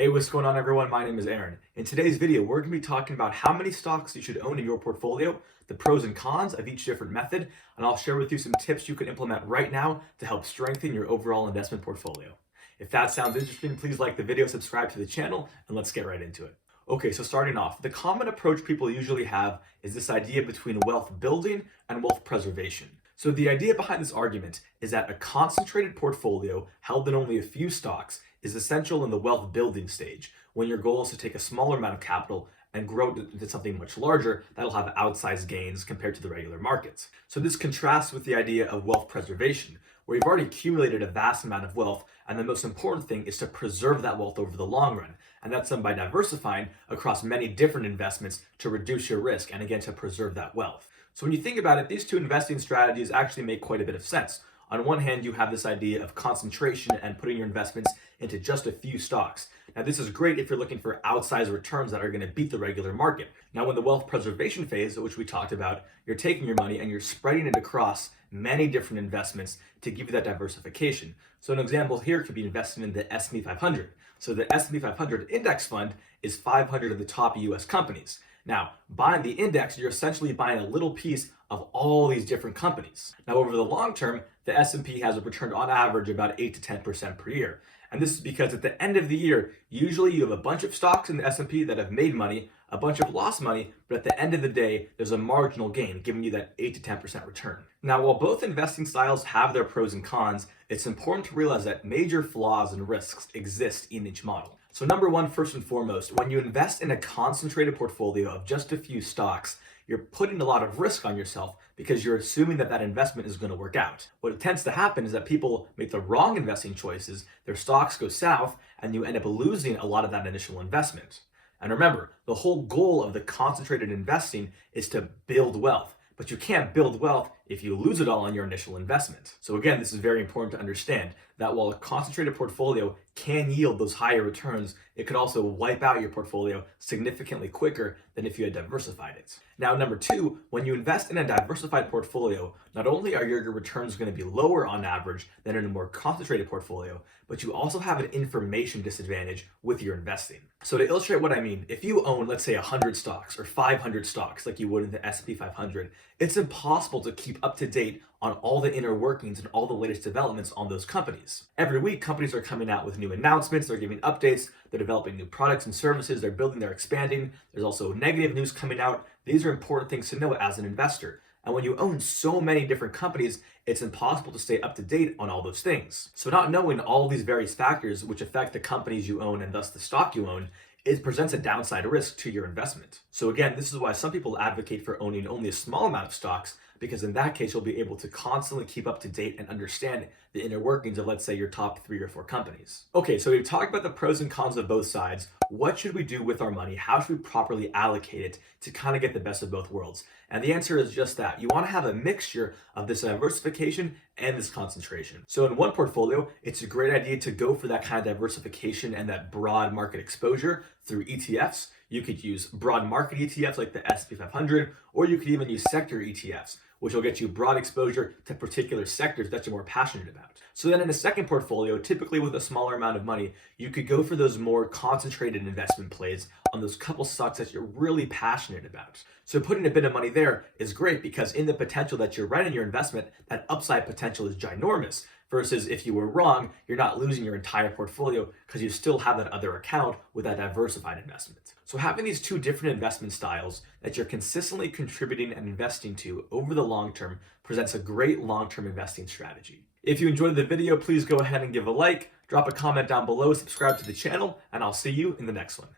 Hey, what's going on everyone? My name is Aaron. In today's video, we're going to be talking about how many stocks you should own in your portfolio, the pros and cons of each different method, and I'll share with you some tips you can implement right now to help strengthen your overall investment portfolio. If that sounds interesting, please like the video, subscribe to the channel, and let's get right into it. Okay, so starting off, the common approach people usually have is this idea between wealth building and wealth preservation. So the idea behind this argument is that a concentrated portfolio held in only a few stocks is essential in the wealth building stage, when your goal is to take a smaller amount of capital and grow it into something much larger that'll have outsized gains compared to the regular markets. So this contrasts with the idea of wealth preservation, where you've already accumulated a vast amount of wealth, and the most important thing is to preserve that wealth over the long run. And that's done by diversifying across many different investments to reduce your risk and again to preserve that wealth. So when you think about it, these two investing strategies actually make quite a bit of sense. On one hand, you have this idea of concentration and putting your investments into just a few stocks. Now, this is great if you're looking for outsized returns that are going to beat the regular market. Now, in the wealth preservation phase, which we talked about, you're taking your money and you're spreading it across many different investments to give you that diversification. So an example here could be investing in the S&P 500. So the S&P 500 index fund is 500 of the top US companies. Now, buying the index, you're essentially buying a little piece of all these different companies. Now, over the long term, the S&P has a return on average about 8 to 10% per year. And this is because at the end of the year, usually you have a bunch of stocks in the S&P that have made money, a bunch of lost money, but at the end of the day, there's a marginal gain giving you that 8 to 10% return. Now, while both investing styles have their pros and cons, it's important to realize that major flaws and risks exist in each model. So number one, first and foremost, when you invest in a concentrated portfolio of just a few stocks, you're putting a lot of risk on yourself because you're assuming that that investment is going to work out. What tends to happen is that people make the wrong investing choices, their stocks go south, and you end up losing a lot of that initial investment. And remember, the whole goal of the concentrated investing is to build wealth. But you can't build wealth if you lose it all on your initial investment. So again, this is very important to understand that while a concentrated portfolio can yield those higher returns, it could also wipe out your portfolio significantly quicker than if you had diversified it. Now, number two, when you invest in a diversified portfolio, not only are your returns going to be lower on average than in a more concentrated portfolio, but you also have an information disadvantage with your investing. So to illustrate what I mean, if you own, let's say 100 stocks or 500 stocks like you would in the S&P 500, it's impossible to keep up to date on all the inner workings and all the latest developments on those companies. Every week, companies are coming out with new announcements, they're giving updates, they're developing new products and services, they're building, they're expanding. There's also negative news coming out. These are important things to know as an investor. And when you own so many different companies, it's impossible to stay up to date on all those things. So not knowing all these various factors which affect the companies you own and thus the stock you own, it presents a downside risk to your investment. So again, this is why some people advocate for owning only a small amount of stocks, because in that case, you'll be able to constantly keep up to date and understand the inner workings of, let's say, your top 3 or 4 companies. Okay, so we've talked about the pros and cons of both sides. What should we do with our money? How should we properly allocate it to kind of get the best of both worlds? And the answer is just that. You want to have a mixture of this diversification and this concentration. So in one portfolio, it's a great idea to go for that kind of diversification and that broad market exposure through ETFs. You could use broad market ETFs like the S&P 500, or you could even use sector ETFs, which will get you broad exposure to particular sectors that you're more passionate about. So then in a second portfolio, typically with a smaller amount of money, you could go for those more concentrated investment plays on those couple stocks that you're really passionate about. So putting a bit of money there is great because in the potential that you're right in your investment, that upside potential is ginormous. Versus if you were wrong, you're not losing your entire portfolio because you still have that other account with that diversified investment. So having these two different investment styles that you're consistently contributing and investing to over the long term presents a great long-term investing strategy. If you enjoyed the video, please go ahead and give a like, drop a comment down below, subscribe to the channel, and I'll see you in the next one.